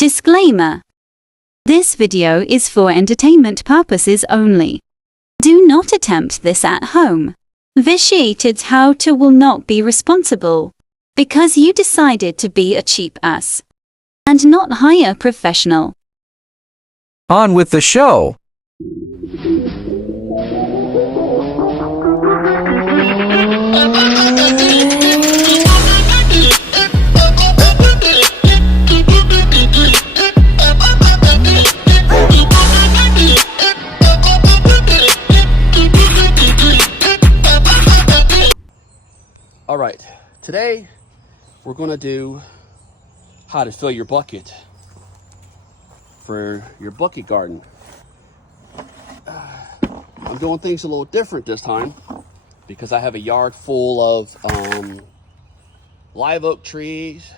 Disclaimer. This video is for entertainment purposes only. Do not attempt this at home. Vitiated how to will not be responsible because you decided to be a cheap ass and not hire a professional. On with the show. All right, today we're going to do how to fill your bucket for your bucket garden. I'm doing things a little different this time because I have a yard full of live oak trees.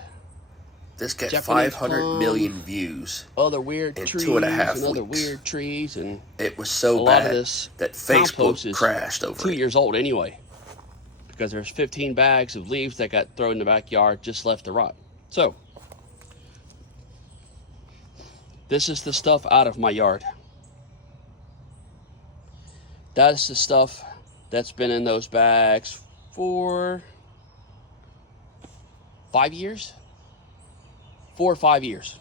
This got Japanese 500 plum, million views. other weird in trees 2.5 and other weeks. weird trees, and It was a so lot of bad this that compost Facebook is crashed over 2 it. years old anyway, because there's 15 bags of leaves that got thrown in the backyard just left to rot. So this is the stuff out of my yard. That's the stuff that's been in those bags for 5 years, 4 or 5 years.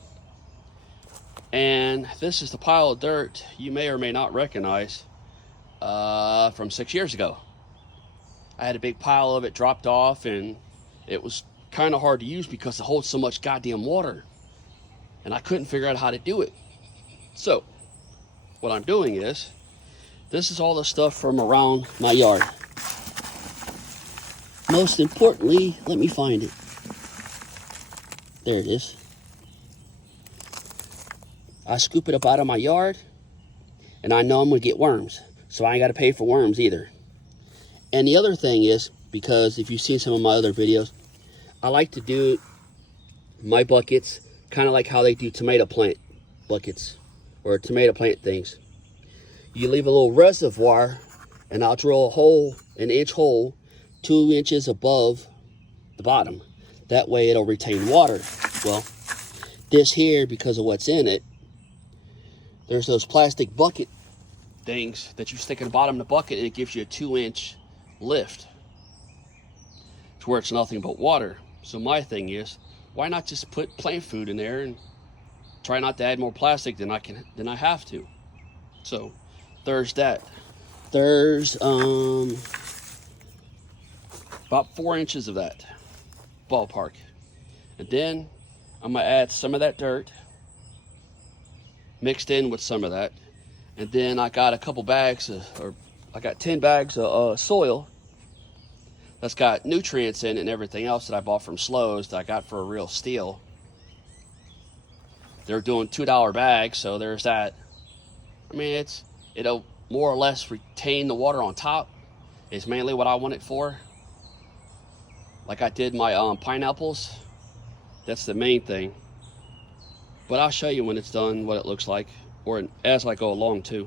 And this is the pile of dirt you may or may not recognize from 6 years ago. I had a big pile of it dropped off, and it was kind of hard to use because it holds so much goddamn water, and I couldn't figure out how to do it. So what I'm doing is, this is all the stuff from around my yard. Most importantly, let me find it. There it is. I scoop it up out of my yard, and I know I'm gonna get worms, so I ain't gotta pay for worms either. And the other thing is, because if you've seen some of my other videos, I like to do my buckets kind of like how they do tomato plant buckets or tomato plant things. You leave a little reservoir, and I'll drill a hole, an inch hole, 2 inches above the bottom. That way it'll retain water. Well, this here, because of what's in it, there's those plastic bucket things that you stick in the bottom of the bucket, and it gives you a 2-inch lift to where it's nothing but water. So my thing is, why not just put plant food in there and try not to add more plastic than I have to. So there's that. There's about 4 inches of that ballpark. And then I'm gonna add some of that dirt mixed in with some of that. And then I got a couple bags I got 10 bags of soil that's got nutrients in it and everything else that I bought from Slows that I got for a real steal. They're doing $2 bags, so there's that. I mean, it'll more or less retain the water on top is mainly what I want it for. Like I did my pineapples. That's the main thing. But I'll show you when it's done what it looks like, or as I go along too.